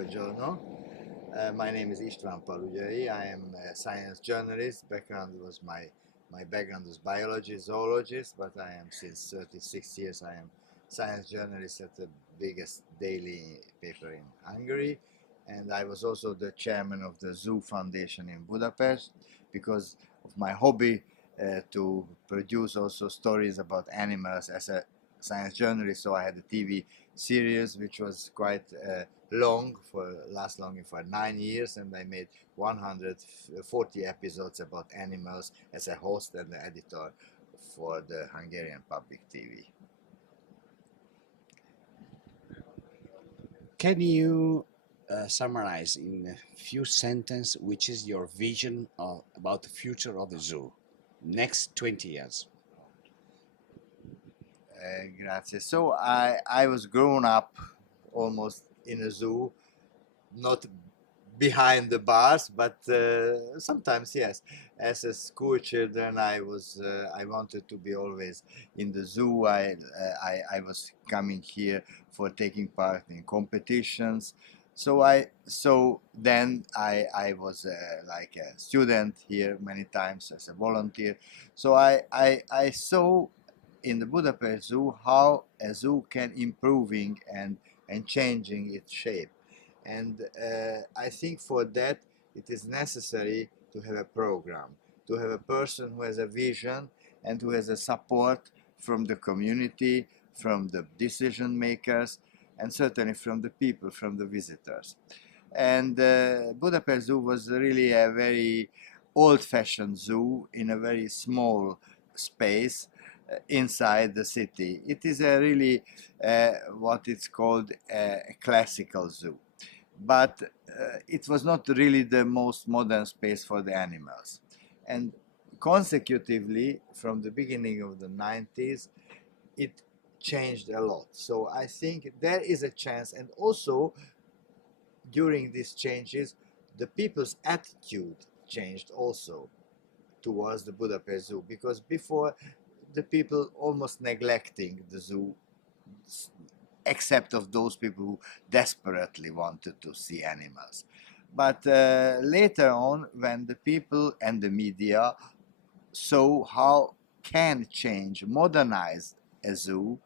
buongiorno. My name is Palugyai. I am a science journalist. My background was biology, zoologist, but I am since 36 years I am science journalist at the biggest daily paper in Hungary, and I was also the chairman of the Zoo Foundation in Budapest because of my hobby to produce also stories about animals as a science journalist. So I had a TV series which was quite long lasting for 9 years, and I made 140 episodes about animals as a host and the editor for the Hungarian public TV. Can you summarize in a few sentences which is your vision about the future of the zoo next 20 years? Grazie. So I was grown up almost in a zoo, not behind the bars, but sometimes yes. As a school children, I wanted to be always in the zoo. I was coming here for taking part in competitions. So then I was like a student here many times as a volunteer. So I saw in the Budapest Zoo how a zoo can improving and changing its shape. And I think for that it is necessary to have a program, to have a person who has a vision and who has a support from the community, from the decision makers, and certainly from the people, from the visitors. And Budapest Zoo was really a very old-fashioned zoo in a very small space inside the city. It is a really what it's called a classical zoo, but it was not really the most modern space for the animals. And consecutively, from the beginning of the 90s, it changed a lot. So I think there is a chance, and also during these changes, the people's attitude changed also towards the Budapest Zoo, because before the people almost neglecting the zoo, except of those people who desperately wanted to see animals. But later on, when the people and the media saw how can change, modernize a zoo,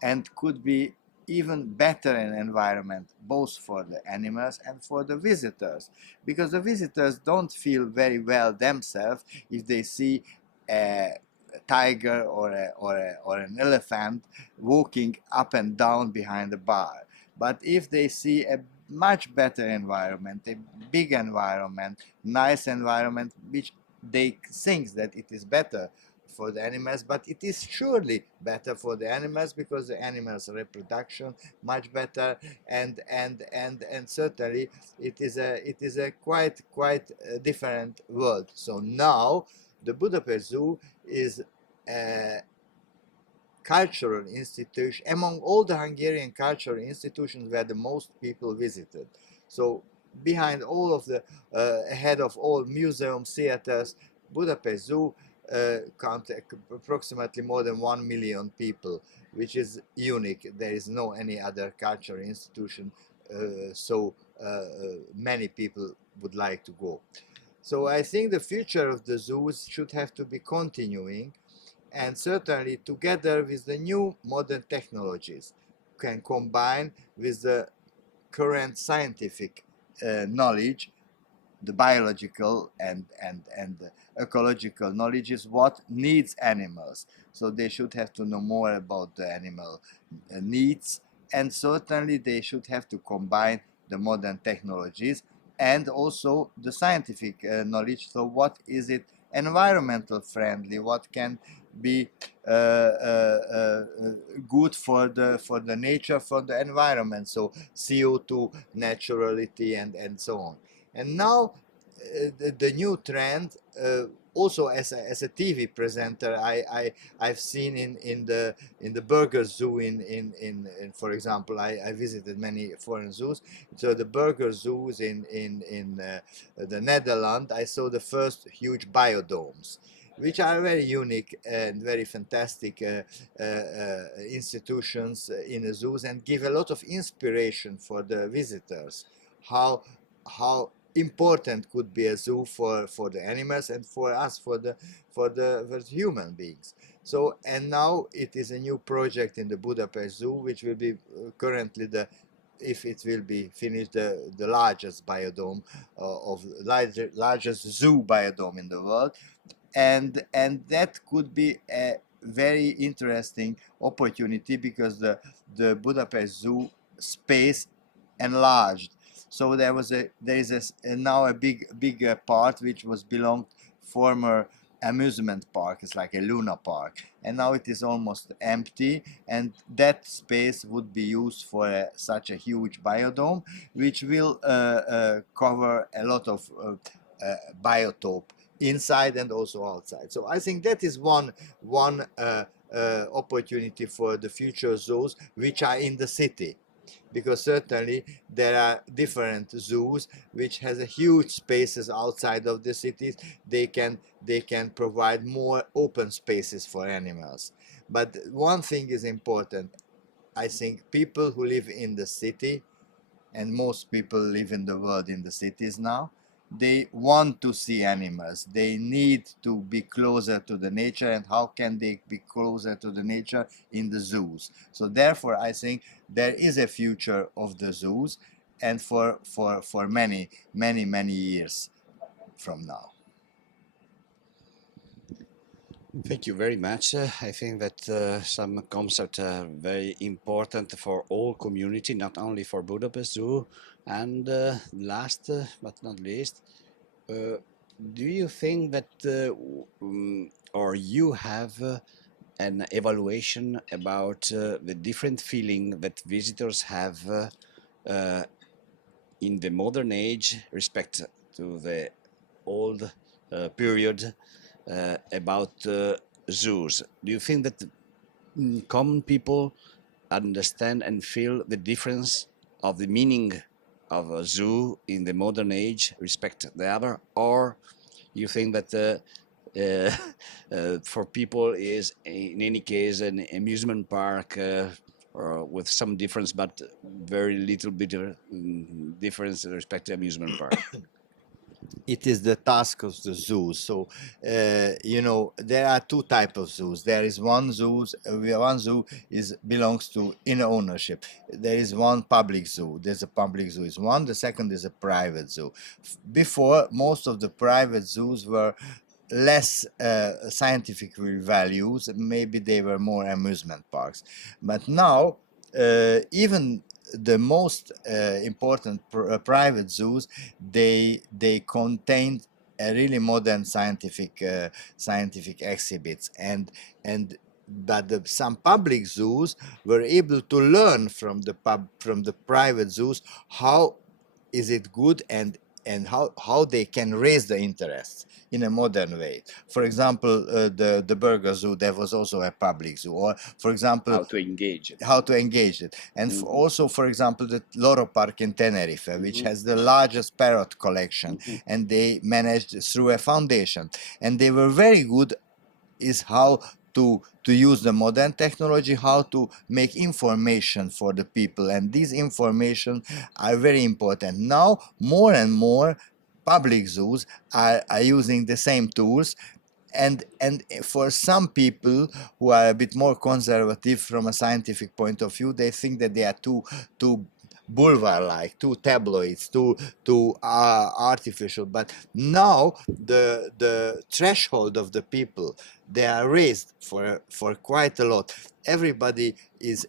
and could be even better in environment both for the animals and for the visitors, because the visitors don't feel very well themselves if they see a tiger or an elephant walking up and down behind the bar. But if they see a much better environment, a big environment, nice environment, which they think that it is better for the animals, but it is surely better for the animals because the animals reproduction much better, and certainly it is a quite different world. So now the Budapest Zoo is a cultural institution among all the Hungarian cultural institutions where the most people visited. So behind all of the ahead of all museums, theaters, Budapest Zoo count approximately more than 1 million people, which is unique. There is no any other cultural institution so many people would like to go. So I think the future of the zoos should have to be continuing, and certainly together with the new modern technologies can combine with the current scientific knowledge, the biological and the ecological knowledge is what needs animals. So they should have to know more about the animal needs, and certainly they should have to combine the modern technologies and also the scientific knowledge. So what is it environmental friendly, what can be good for the nature, for the environment, so CO2 naturality and so on. And now the new trend, also as a TV presenter, I've seen in the Burger Zoo in for example, I visited many foreign zoos. So the Burger Zoos in the Netherlands, I saw the first huge biodomes, which are very unique and very fantastic institutions in the zoos, and give a lot of inspiration for the visitors how important could be a zoo for the animals and for us, for the human beings. So, and now it is a new project in the Budapest Zoo, which will be currently the, if it will be finished, the largest biodome of largest zoo biodome in the world. And that could be a very interesting opportunity, because the Budapest Zoo space enlarged. So there is now a big part which was belonged former amusement park. It's like a Luna Park, and now it is almost empty, and that space would be used for such a huge biodome, which will cover a lot of biotope inside and also outside. So I think that is one opportunity for the future zoos which are in the city, because certainly there are different zoos which has a huge spaces outside of the cities. They can provide more open spaces for animals. But one thing is important. I think people who live in the city, and most people live in the world in the cities now, they want to see animals. They need to be closer to the nature. And how can they be closer to the nature? In the zoos. So therefore I think there is a future of the zoos, and for many years from now. Thank you very much. I think that some concepts are very important for all community, not only for Budapest Zoo. And last but not least, do you think that, or you have an evaluation about the different feeling that visitors have in the modern age respect to the old period about zoos? Do you think that common people understand and feel the difference of the meaning of a zoo in the modern age respect the other, or you think that for people is in any case an amusement park or with some difference, but very little bit of difference with respect to amusement park? It is the task of the zoo. So there are two types of zoos. There is one zoo is belongs to in ownership. There is one public zoo. There's a public zoo is one. The second is a private zoo. Before, most of the private zoos were less scientifically valued. Maybe they were more amusement parks. But now, even the most important private zoos, they contain a really modern scientific exhibits, and but some public zoos were able to learn from the private zoos how is it good, and how they can raise the interest in a modern way. For example, the Burger Zoo, there was also a public zoo. Or for example, How to engage it? how to engage it. And also, for example, the Loro Park in Tenerife, which has the largest parrot collection, and they managed through a foundation, and they were very good is how to use the modern technology, how to make information for the people, and these information are very important. Now more and more public zoos are using the same tools, and for some people who are a bit more conservative from a scientific point of view, they think that they are too boulevard-like, too tabloids, too artificial. But now the threshold of the people, they are raised for quite a lot. Everybody is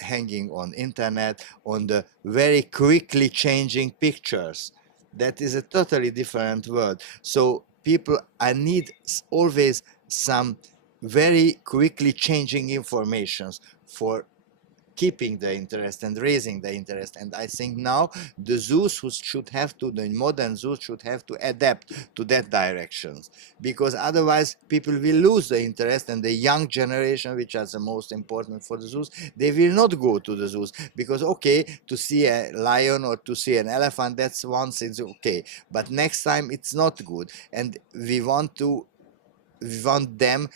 hanging on internet, on the very quickly changing pictures. That is a totally different world. So people, I need always some very quickly changing informations for keeping the interest and raising the interest. And I think now the the modern zoos should have to adapt to that direction, because otherwise people will lose the interest, and the young generation, which is the most important for the zoos, they will not go to the zoos, because okay, to see a lion or to see an elephant, that's once it's okay, but next time it's not good. And we want them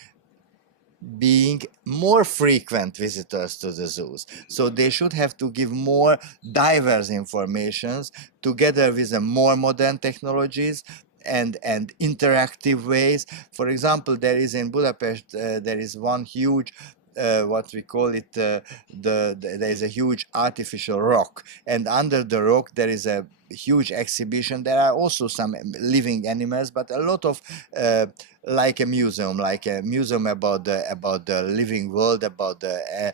being more frequent visitors to the zoos. So they should have to give more diverse informations together with the more modern technologies and interactive ways. For example, there is in Budapest, there is one huge what we call it, there is a huge artificial rock, and under the rock there is a huge exhibition. There are also some living animals, but a lot of like a museum about the living world, about the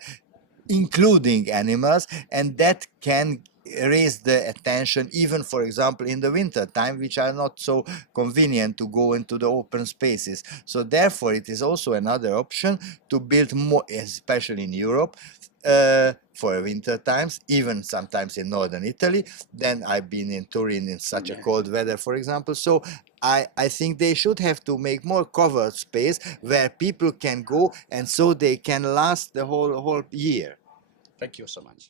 including animals, and that can raise the attention even, for example, in the winter time, which are not so convenient to go into the open spaces. So therefore it is also another option to build more, especially in Europe, for winter times, even sometimes in northern Italy. Then I've been in Turin in such a cold weather, for example. So I think they should have to make more covered space where people can go, and so they can last the whole year. Thank you so much.